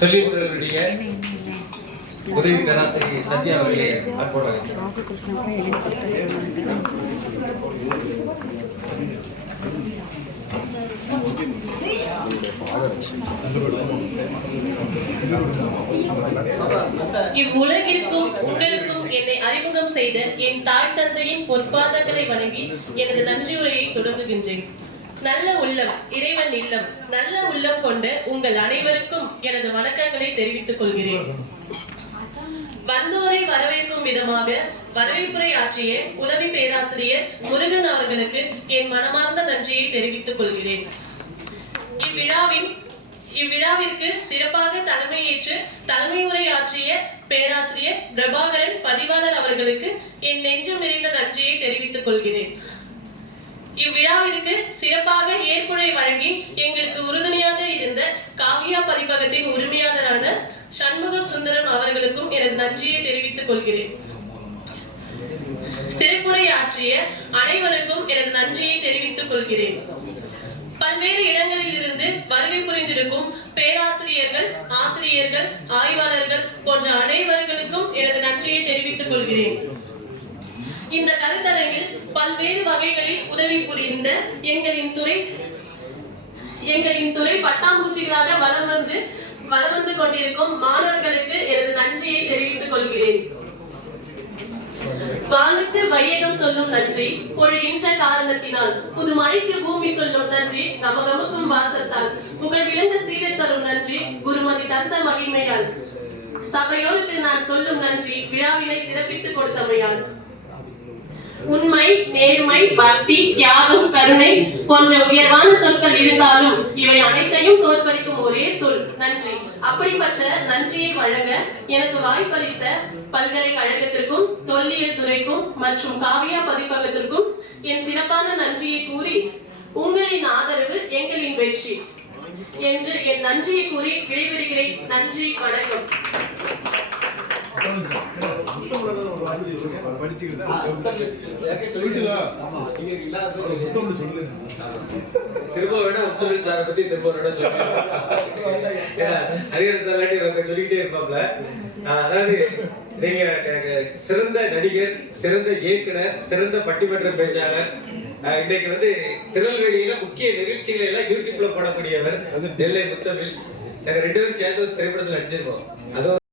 தொழில்துறையுடைய உதவி பேராசிரியர் சத்யா அவர்களே அன்போடு இவ்வுலகிற்கும் உங்களுக்கும் என்னை அறிமுகம் செய்த என் தாய் தந்தையின் பொற்பாதங்களை வணங்கி எனது நன்றியுரையை தொடங்குகின்றேன். நல்ல உள்ளம் இறைவன் இல்லம் நல்ல உள்ளம் கொண்ட உங்கள் அனைவருக்கும் எனது வணக்கங்களை தெரிவித்துக் கொள்கிறேன். வந்தோரை வரவேற்கும் விதமாக வரவேற்புரை ஆற்றிய உதவி பேராசிரியர் முருகன் அவர்களுக்கு என் மனமார்ந்த நன்றியை தெரிவித்துக் கொள்கிறேன். இவ்விழாவின் இவ்விழாவிற்கு சிறப்பாக தலைமையேற்று தலைமை உரை ஆற்றிய பேராசிரியர் பிரபாகரன் பதிவாளர் அவர்களுக்கு என் நெஞ்சம் நிறைந்த நன்றியை தெரிவித்துக் கொள்கிறேன். இவ்விழாவிற்கு சிறப்பாக ஏற்புரை வழங்கி எங்களுக்கு உறுதுணையாக இருந்த காவியா பதிப்பகத்தின் உரிமையாளரான சண்முக சுந்தரம் அவர்களுக்கும் எனது நன்றியை தெரிவித்துக் கொள்கிறேன். சிறப்புரை ஆற்றிய அனைவருக்கும் எனது நன்றியை தெரிவித்துக் கொள்கிறேன். பல்வேறு இடங்களில் இருந்து வருகை புரிந்திருக்கும் பேராசிரியர்கள் ஆசிரியர்கள் ஆய்வாளர்கள் போன்ற அனைவர்களுக்கும் எனது நன்றியை தெரிவித்துக் கொள்கிறேன். இந்த கருத்தரங்கில் பல்வேறு வகைகளில் உதவி புரிந்த எங்களின் துறை எங்களின் துறை பட்டாம்பூச்சிகளாக வலம் வந்து வலம் வந்து கொண்டிருக்கும் மாணவர்களுக்கு எனது நன்றியை தெரிவித்துக் கொள்கிறேன். வானுக்கு வையகம் சொல்லும் நன்றி பொழுகின்ற காரணத்தினால் புது மழைக்கு பூமி சொல்லும் நன்றி நமகமுக்கும் வாசத்தால் புகழ் விளங்க சீரத் தரும் நன்றி குருமதி தந்த மகிமையால். சபையோருக்கு நான் சொல்லும் நன்றி விழாவினை சிறப்பித்துக் கொடுத்தமையால். உண்மை நேர்மை பக்தி தியாகம் கருணை போன்ற உயர்வான சொற்கள் இருந்தாலும் இவை அனைத்தையும் தோற்கடிக்கும் ஒரே சொல் நன்றி. அப்படிப்பட்ட நன்றியை வழங்க எனக்கு வாய்ப்பளித்த பல்கலைக்கழகத்திற்கும் தொல்லியல் துறைக்கும் மற்றும் காவியா பதிப்பகத்திற்கும் என் சிறப்பான நன்றியை கூறி உங்களின் ஆதரவு எங்களின் வெற்றி என்று என் நன்றியை கூறி விடைபெறுகிறேன். நன்றி வணக்கம். திரும்ப வேணா முத்துவேல் சாரை பத்தி திரும்ப ஒரு இடம் சொல்லுங்க. ஏன்னா, ஹரிஹரன் சார் இல்லாட்டி இவங்க சொல்லிக்கிட்டே இருப்பாப்ல அதாவது நீங்க சிறந்த நடிகர் சிறந்த இயக்குனர் சிறந்த பட்டிமன்ற பேச்சாளர் இன்னைக்கு வந்து திருநெல்வேலியில முக்கிய நிகழ்ச்சிகளை எல்லாம் யூடியூப்ல போடக்கூடியவர் நெல்லை முத்தமிழ் நாங்க ரெண்டு பேரும் சேர்ந்து ஒரு திரைப்படத்தில் நடிச்சிருக்கோம் அதுவும்